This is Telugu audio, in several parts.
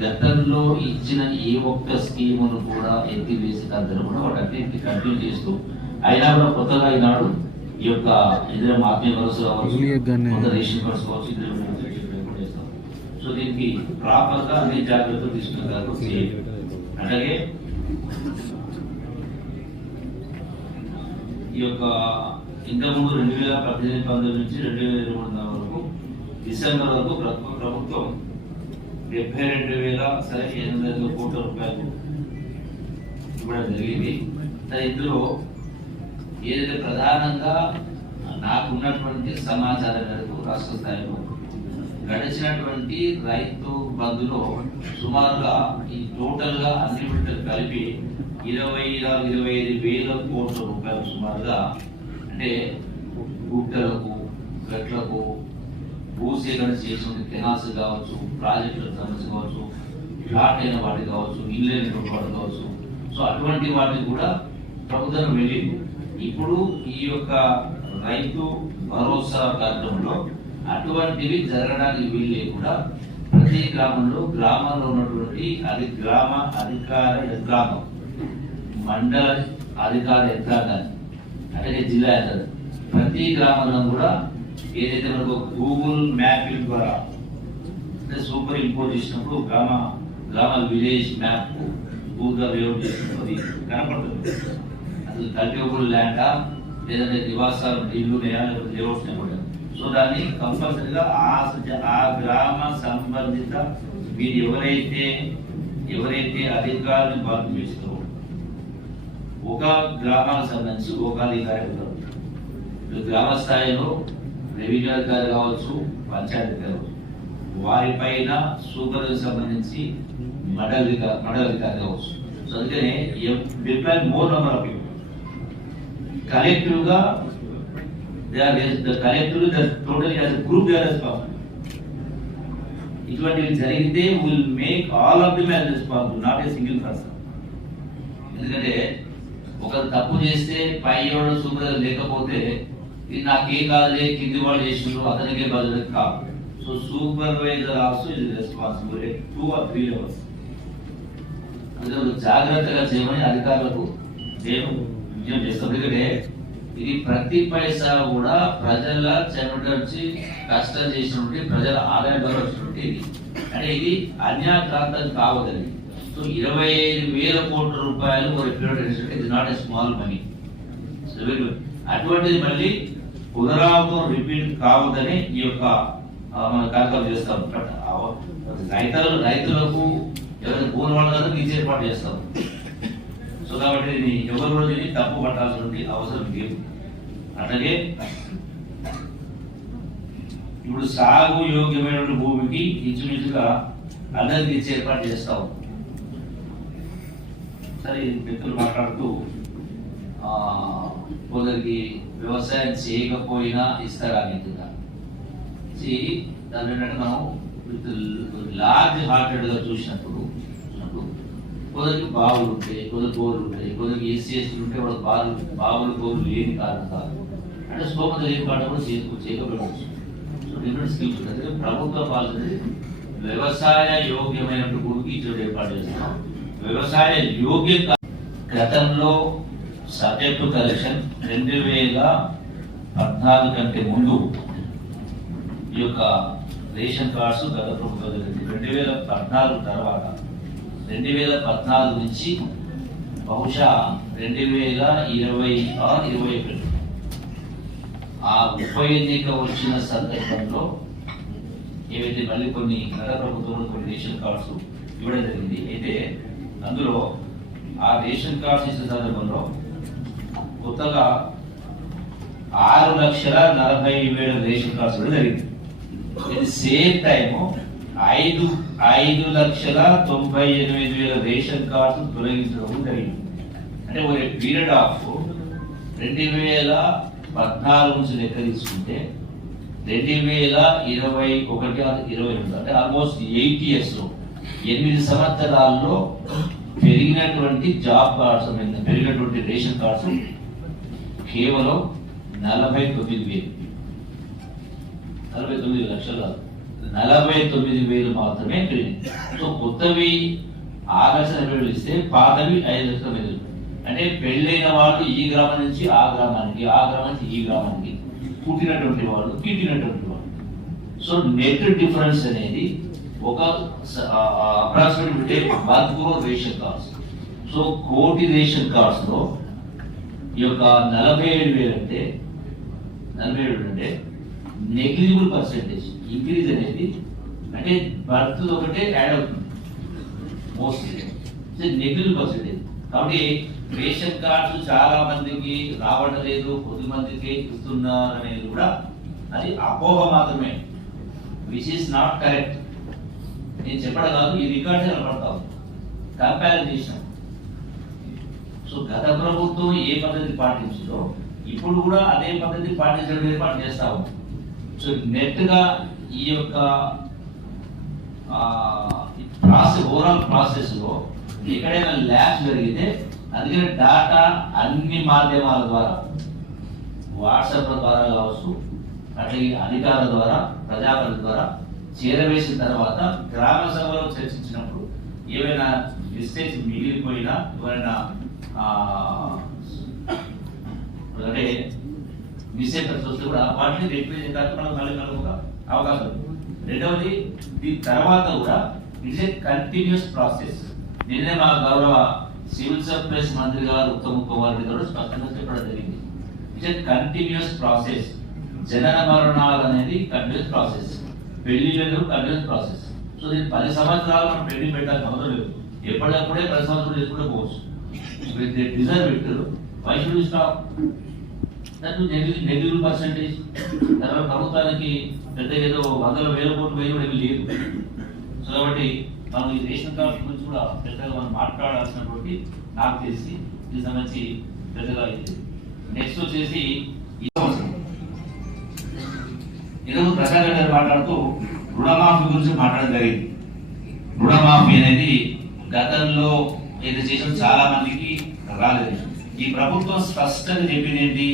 గతంలో ఇచ్చిన ఏ ఒక్క స్కీమును కూడా ఎత్తివేసి అందరూ కూడా వాటి కంటిన్యూ చేస్తూ అయినా కూడా కొత్తగా ఈనాడు ఈ యొక్క ఇద్దరు ఆత్మీయ భరోసా కావచ్చు, కొత్త రేషన్ కార్డ్స్ కావచ్చు, సో దీనికి ప్రాపర్ గా అన్ని జాగ్రత్తలు తీసుకున్నారు. అలాగే ఈ యొక్క ఇంతకుముందు 2018-19 నుంచి 2024 వరకు డిసెంబర్ వరకు ప్రభుత్వం 72,805 కోట్ల రూపాయలు ఇవ్వడం జరిగింది. ఇందులో ఏదైతే ప్రధానంగా నాకున్నటువంటి సమాచారం మేరకు రాష్ట్ర స్థాయిలో గడిచినటువంటి రైతు బంధులో సుమారుగా ఈ టోటల్ గా అన్ని విడతలు కలిపి 24-25,000 కోట్ల రూపాయలు సుమారుగా, అంటే గుట్టలకు గట్లకు భూసేకరణ చేసిన కెనాల్స్ కావచ్చు, ప్రాజెక్టులకు సంబంధించి కావచ్చు, ఫ్లాట్ అయిన వాటి కావచ్చు, ఇల్లు అయినటువంటి వాటి కావచ్చు, సో అటువంటి వాటికి కూడా ప్రభుత్వం వెళ్ళింది. ఇప్పుడు ఈ యొక్క రైతు భరోసా కార్యక్రమంలో అటువంటివి జరగడానికి వీలు లేకుండా ప్రతి గ్రామంలో ఉన్నటువంటి గ్రామ అధికార యంత్రాంగం, మండల అధికార యంత్రాంగాన్ని, అలాగే జిల్లా యంత్రాంగం, ప్రతి గ్రామంలో కూడా ఏదైతే మనకు గూగుల్ మ్యాపింగ్ ద్వారా సూపర్ ఇంపోజ్ చేసినప్పుడు గ్రామ విలేజ్ మ్యాప్ గూగుల్గా లేఅవుట్ చేసినప్పుడు అది కనపడుతుంది. అసలు కల్టివబుల్ ల్యాండా లేదంటే నివాసాలు ఇల్లు లేఅవుట్స్ కూడా, సో దాన్ని కంపల్సరీగా ఆ గ్రామ సంబంధిత మీరు ఎవరైతే అధికారులను బాధ్యత చేస్తారో ఒక గ్రామానికి సంబంధించి ఒక అధికారి ఉంటారు. గ్రామ స్థాయిలో రెవెన్యూ అధికారి కావచ్చు, పంచాయతీ కావచ్చు, వారిపైన సూపర్వైజర్ సంబంధించి మండల అధికారి కావచ్చు. సో అందుకనే deploy more number of people collective గా ఇటువంటివి జరిగితే will make all of దిమ్ as responsible, not a single person. ఎందుకంటే ఒకరు తప్పు చేస్తే పై ఎవరు సూపర్వైజర్ లేకపోతే ఇది నాకేం కాదులే కింది వాళ్ళు చేసినారు అతనికే బదులు కాదు. So supervisor also is responsible 2 or 3 levels. అందుకే జాగ్రత్తగా చేయమని అధికారులకు నేను విజ్ఞప్తి చేస్తాను. ఎందుకంటే ఇది ప్రతి పైసా కూడా ప్రజల చెమట వచ్చి కష్టం చేసినటువంటి ప్రజల ఆదాయం ద్వారా వచ్చినటువంటి ఇది, అంటే ఇది అన్యాక్రాంతం కావద్దని. సో 25,000 కోట్ల రూపాయలు ఇది నాట్ ఏ స్మాల్ మనీ. అటువంటిది మళ్ళీ పునరావృతం రిపీట్ కావద్దని ఈ యొక్క మన కార్యక్రమం చేస్తాం. రైతులకు ఎవరైతే భూమి వాళ్ళ నుంచి ఏర్పాటు చేస్తాం. సో కాబట్టి ఇది ఎవరు కూడా దీన్ని తప్పు పట్టాల్సిన అవసరం లేదు. అట్లాగే ఇప్పుడు సాగు యోగ్యమైన భూమికి ఇంచుమించుగా అందరికి ఇచ్చి ఏర్పాటు చేస్తాం. సరే వ్యక్తులు మాట్లాడుతూ కొందరికి వ్యవసాయం చేయకపోయినా ఇస్తారా నిధుగా దాని ఏంటంటే మనం లార్జ్ హార్టెడ్ గా చూసినప్పుడు కొందరికి బావులు ఉంటాయి, కొందరు బోర్లు ఉంటాయి, కొందరికి ఎస్సీ ఉంటే వాళ్ళకి బావులు బోర్లు లేని కారణం కాదు, అంటే స్తోమత లేని కారణం కూడా చేయకపోవచ్చు. సో డిఫరెంట్ స్కీమ్స్ ఉంటాయి. ప్రభుత్వ పాలసీ వ్యవసాయ యోగ్యమైన భూమికి ఇచ్చేది ఏర్పాటు చేస్తున్నాం. వ్యవసాయ యోగ్య గతంలో సబ్జెక్టు కలెక్షన్ 2014 కంటే ముందు ఈ యొక్క రేషన్ కార్డ్స్ గత ప్రభుత్వం 2014 తర్వాత 2014 నుంచి బహుశా 2020-21 ఆ ఉప ఎన్నిక వచ్చిన సందర్భంలో ఏవైతే మళ్ళీ కొన్ని గత ప్రభుత్వంలో కొన్ని రేషన్ కార్డ్స్ ఇవ్వడం జరిగింది. అయితే అందులో ఆ రేషన్ కార్డ్స్ ఇచ్చిన సందర్భంలో కొత్తగా 6,40,000 రేషన్ కార్డ్స్ కూడా జరిగింది. ఇది సేమ్ టైము 5,98,000 రేషన్ కార్డ్స్ తొలగించడం జరిగింది. అంటే ఒక పీరియడ్ ఆఫ్ 2014 నుంచి లెక్క తీసుకుంటే 2021-22 అంటే ఆల్మోస్ట్ 8 years లో 8 సంవత్సరాల్లో పెరిగినటువంటి జాబ్ కార్డ్స్ పెరిగినటువంటి రేషన్ కార్డ్స్ కేవలం 49 లక్షలు కాదు, 49,000 మాత్రమే పెరిగింది. సో కొత్తవి 6,70,000 ఇస్తే పాతవి 5,00,000. అంటే పెళ్ళైన వాళ్ళు ఈ గ్రామం నుంచి ఆ గ్రామానికి, ఆ గ్రామం నుంచి ఈ గ్రామానికి, పుట్టినటువంటి వాళ్ళు గిట్టినటువంటి వాళ్ళు. సో నెట్ డిఫరెన్స్ అనేది ఒక approximate 1 crore ration cards. So 1 కోటి రేషన్ కార్డ్స్ లో ఈ యొక్క 47,000 అంటే నెగ్లిజిబుల్ పర్సెంటేజ్ ఇంక్రీజ్ అనేది, అంటే బర్త్ ఒకటే యాడ్ అవుతుంది మోస్ట్లీ నెగ్లిజిబుల్ పర్సెంటేజ్. కాబట్టి రేషన్ కార్డ్స్ చాలా మందికి రావడం లేదు, కొద్ది మందికి ఇస్తున్నారు అనేది కూడా అది అపోహ మాత్రమే, విచ్ ఈస్ నాట్ కరెక్ట్. నేను చెప్పడం కాదు, ఈ రికార్డ్స్ కనపడతాం కంపారిజన్ చేసినాం. సో గత ప్రభుత్వం ఏ పద్ధతి పాటించిందో ఇప్పుడు కూడా అదే పద్ధతి పాటించడం ఏర్పాటు చేస్తా ఉంది. సో నెట్ గా ఈ యొక్క ఓవరాల్ ప్రాసెస్ లో ఎక్కడైనా ల్యాబ్స్ జరిగితే అందుకని డాటా అన్ని మాధ్యమాల ద్వారా, వాట్సాప్ ద్వారా కావచ్చు, అట్లాగే అధికారుల ద్వారా, ప్రజాప్రతినిధుల ద్వారా చేరవేసిన తర్వాత గ్రామ సభలో చర్చించినప్పుడు ఏవైనా మిస్టేక్స్ మిగిలిపోయినా, ఎవరైనా అంటే మిస్టేక్స్ వస్తే కూడా వాటిని రెక్టిఫై చేయడానికి మళ్ళీ ఒక అవకాశం ఉంది. రెండవది, దీని తర్వాత కూడా ఇట్స్ ఏ కంటిన్యూస్ ప్రాసెస్. నిన్నే మా గౌరవ సివిల్ సప్లైస్ మంత్రి గారు ఉత్తమ్ కుమార్ రెడ్డి గారు స్పష్టంగా చెప్పడం జరిగింది. It's a continuous process. జనన మరణాలు అనేది కంటిన్యూస్ ప్రాసెస్, పెళ్లిళ్ళు కంటిన్యూస్ ప్రాసెస్. సో దీన్ని 10 సంవత్సరాలు మనం పెళ్లి పెట్టాల్సిన అవసరం లేదు, ఎప్పటికప్పుడే 10 సంవత్సరాలు చేసుకుంటే పోవచ్చు. Deserve it, why should stop that negative percentage. తర్వాత ప్రభుత్వానికి పెద్ద ఏదో 100,000 కోట్లు వేలు కూడా లేదు. సో కాబట్టి మనం ఈ రేషన్ కార్డు గురించి కూడా పెద్దగా మనం మాట్లాడాల్సినటువంటి నాకు తెలిసి ఇది సంబంధించి పెద్దగా అయింది. నెక్స్ట్ వచ్చేసి ఈ సంవత్సరం ఈరోజు ప్రసాద్ గారు మాట్లాడుతూ రుణమాఫీ గురించి మాట్లాడడం జరిగింది. రుణమాఫీ అనేది గతంలో ఏదో చేసిన చాలా మందికి రాలేదు. ఈ ప్రభుత్వం స్పష్టంగా చెప్పింది ఏంటి,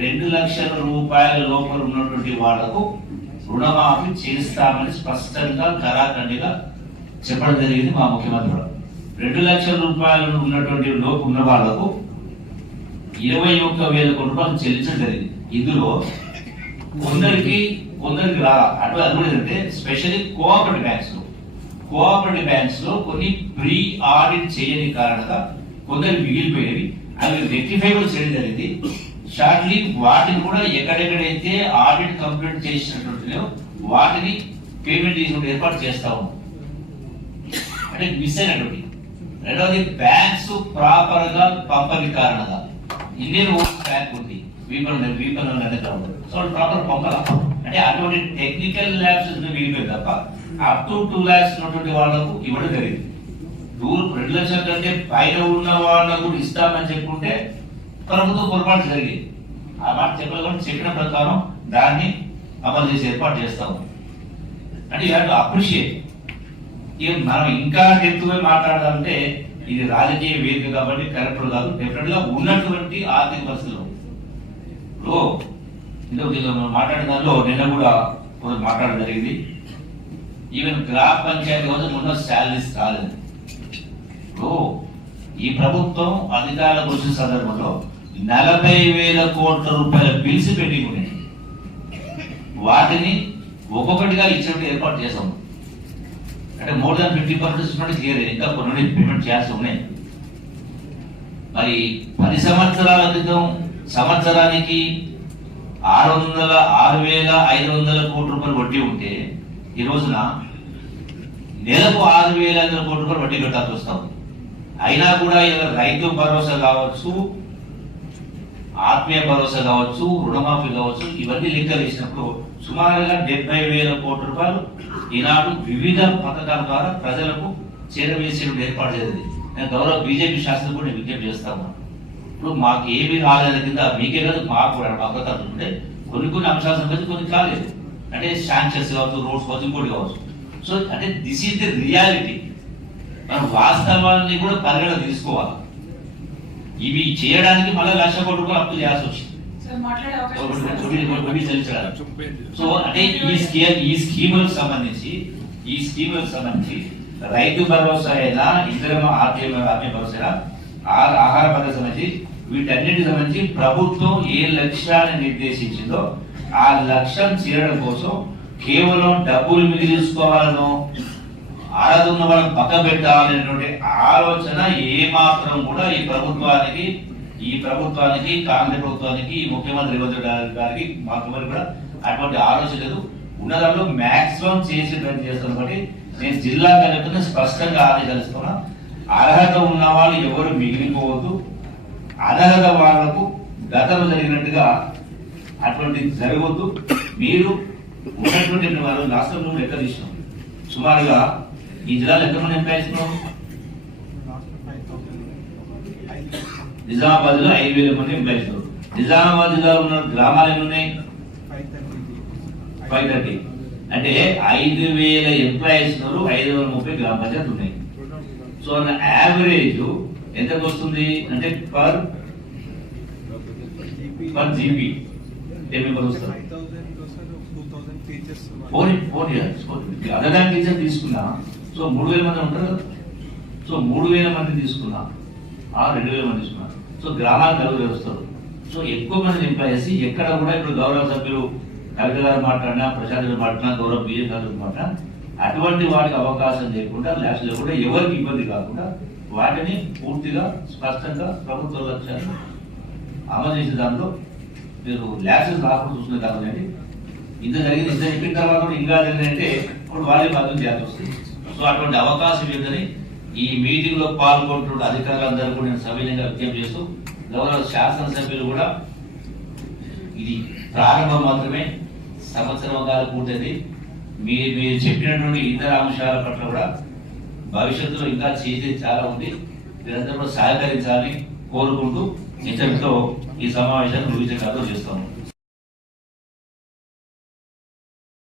2 లక్షల రూపాయల లోపల ఉన్నటువంటి వాళ్లకు రుణమాఫీ చేస్తామని స్పష్టంగా ఖరాఖండిగా చెప్పడం జరిగింది మా ముఖ్యమంత్రి. 2 లక్షల రూపాయలు ఉన్నటువంటి లోపు ఉన్న వాళ్లకు 21,000 కోట్ల రూపాయలు చెల్లించడం జరిగింది. ఇందులో కొందరికి రాలా. అటు అది కూడా ఏంటంటే స్పెషల్లీ కోఆపరేటివ్ బ్యాంక్స్ లో కొన్ని ప్రీ ఆడిట్ చేయని కారణంగా కొందరు మిగిలిపోయేవి, అవి రెక్టిఫై కూడా చేయడం జరిగింది. షార్ట్లీ వాటిని కూడా ఎక్కడెక్కడైతే ఆడిట్ కంప్లీట్ చేసినటువంటి వాటిని పేమెంట్ తీసుకుంటే ఏర్పాటు చేస్తా ఉన్నాం. అంటే మిస్ అయినటువంటి. రెండవది, బ్యాంక్స్ ప్రాపర్ గా పంపని కారణంగా ఇండియన్ ఓవర్సీస్ బ్యాంక్ ఉంది, సో ప్రాపర్ పంపల. అంటే అటువంటి టెక్నికల్ ల్యాబ్స్ మిగిలిపోయి తప్ప అప్ టు 2 lakhs ఉన్నటువంటి వాళ్ళకు ఇవ్వడం జరిగింది. 2 లక్షల కంటే పైన ఉన్న వాళ్ళకు ఇస్తామని చెప్పుకుంటే ప్రభుత్వం పొరపాటు జరిగింది. ఆ మాట చెప్పిన ప్రకారం దాన్ని అమలు చేసి ఏర్పాటు చేస్తాము. అంటే యూ హ్యావ్ టు అప్రిషియేట్. ఇక మనం ఇంకా డెప్త్గా మాట్లాడాలంటే ఇది రాజకీయ వేదిక కాబట్టి కరెక్ట్ కాదు. డెఫినెట్ గా ఉన్నటువంటి ఆర్థిక పరిస్థితులు మాట్లాడిన దానిలో నిన్న కూడా మాట్లాడడం జరిగింది. ఈవెన్ గ్రామ పంచాయతీ కోసం ఉన్న శాలరీస్ కాలేదు. ఈ ప్రభుత్వం అధికారులకు వచ్చిన సందర్భంలో 40,000 కోట్ల రూపాయల బిల్స్ పెండింగ్ ఉన్నాయి. వాటిని ఒక్కొక్కటిగా ఇచ్చినట్టు ఏర్పాటు చేసాం. అంటే మోర్ దాన్ 50% క్లియర్, ఇంకా కొన్ని పేమెంట్ చేయాల్సి ఉన్నాయి. మరి 10 సంవత్సరాల క్రితం సంవత్సరానికి 6,500 కోట్ల రూపాయలు వడ్డీ ఉంటే ఈ రోజున నెలకు 6,500 కోట్ల రూపాయలు వడ్డీ కట్టాల్సి వస్తాం. అయినా కూడా ఇలా రైతు భరోసా కావచ్చు, ఆత్మీయ భరోసా కావచ్చు, రుణమాఫీ కావచ్చు, ఇవన్నీ లెక్కలు వేసినప్పుడు సుమారుగా 70,000 కోట్ల రూపాయలు ఈనాడు వివిధ పథకాల ద్వారా ప్రజలకు చేరవేసే ఏర్పాటు చేసింది. నేను గౌరవ బీజేపీ శాసనం కూడా విజ్ఞప్తి చేస్తాము. ఇప్పుడు మాకు ఏమీ రాలేదు కింద మీకే కాదు మాకు కూడా అవకాశాలు ఉంటే కొన్ని అంశాల సంబంధించి కొన్ని కాలేదు, అంటే శాంక్షన్స్ కావచ్చు, రోడ్స్ కావచ్చు, ఇంకోటి కావచ్చు. సో అంటే దిస్ ఈజ్ ది రియాలిటీ. మనం వాస్తవాన్ని కూడా పరిగణ తీసుకోవాలి. ఇవి చేయడానికి మళ్ళీ 1,00,000 కోట్ల రూపాయలు అప్పు చేయాల్సి వచ్చింది. సో అంటే ఈ స్కీములకు సంబంధించి రైతు భరోసా అయినా, ఇతర ఆర్థిక భరోసా అయినా, ఆహార భద్రత సంబంధించి వీటన్నిటికి సంబంధించి ప్రభుత్వం ఏ లక్ష్యాన్ని నిర్దేశించిందో ఆ లక్ష్యం చేరడం కోసం కేవలం డబ్బులు మిగిలించుకోవాలనో, ఆరాధన ఉన్న వాళ్ళని పక్క పెట్టాలనేటువంటి ఆలోచన ఏమాత్రం కూడా ఈ ప్రభుత్వానికి కాంగ్రెస్ ప్రభుత్వానికి, ఈ ముఖ్యమంత్రి రేవంత్ రెడ్డి గారికి మాత్రమే కూడా అటువంటి ఆలోచన లేదు. ఉన్నదాంట్లో మాక్సిమం చేసి ప్రయత్నం చేస్తాను. కాబట్టి నేను జిల్లా కలెక్టర్ని స్పష్టంగా ఆదేశాలిస్తున్నా, అర్హత ఉన్న వాళ్ళు ఎవరు మిగిలిపోవద్దు. అనర్హత వాళ్లకు గతంలో జరిగినట్టుగా అటువంటిది జరగవద్దు. మీరు ఉన్నటువంటి వారు రాష్ట్రంలో లెక్క తీసినాం. సుమారుగా ఈ జిల్లాలో ఎంతమంది ఎంప్లాయీస్ ఉన్నాం? నిజామాబాద్ లో 5,000 మంది ఎంప్లాయీస్. నిజామాబాద్ జిల్లాలో ఉన్న గ్రామాలు ఎన్ని ఉన్నాయి? 530. అంటే 5,000 ఎంప్లాయీస్ ఉన్నారు, 530 గ్రామ పంచాయతీ ఉన్నాయి. సో యావరేజ్ ఎంతకు వస్తుంది అంటే per GB other than teacher తీసుకున్నా. సో 3,000 మంది ఉంటారు కదా. సో 3,000 మంది తీసుకున్నా, 2,000 మంది తీసుకున్నా. సో గ్రామాలు కలుగురు వస్తారు. సో ఎక్కువ మంది ఎంప్లాయీస్ ఎక్కడ కూడా ఇప్పుడు గౌరవ సభ్యులు కవిత గారు మాట్లాడినా, ప్రశాంత్ గారు మాట్లాడినా, గౌరవ బిఏ గారు మాట్లాడినా అటువంటి వాటికి అవకాశం లేకుండా, ల్యాబ్స్ లేకుండా, ఎవరికి ఇబ్బంది కాకుండా వాటిని పూర్తిగా స్పష్టంగా ప్రభుత్వ లక్ష్యాన్ని అమలు చేసే దాంట్లో మీరు ల్యాబ్సెస్ రాకుండా చూసుకునే కాదండి. ఇంత జరిగింది, ఇంత చెప్పిన తర్వాత కూడా ఇంకా జరిగిందంటే ఇప్పుడు వాళ్ళే బాధ్యత చేయాల్సి వస్తుంది. సో అటువంటి అవకాశం ఏంటని ఈ మీటింగ్ లో పాల్గొంటున్న అధికారులందరూ కూడా నేను సవినయంగా విజ్ఞప్తి చేస్తూ, గౌరవ శాసనసభ్యులు కూడా ఇది ప్రారంభం మాత్రమే, సంవత్సరం కాలం పూర్తయింది. మీరు చెప్పినటువంటి ఇతర అంశాల పట్ల కూడా భవిష్యత్తులో ఇంకా చేసేది చాలా ఉంది. మీరందరూ కూడా సహకరించాలని కోరుకుంటూ ఇంతటితో ఈ సమావేశాన్ని ముగించే చేస్తాము.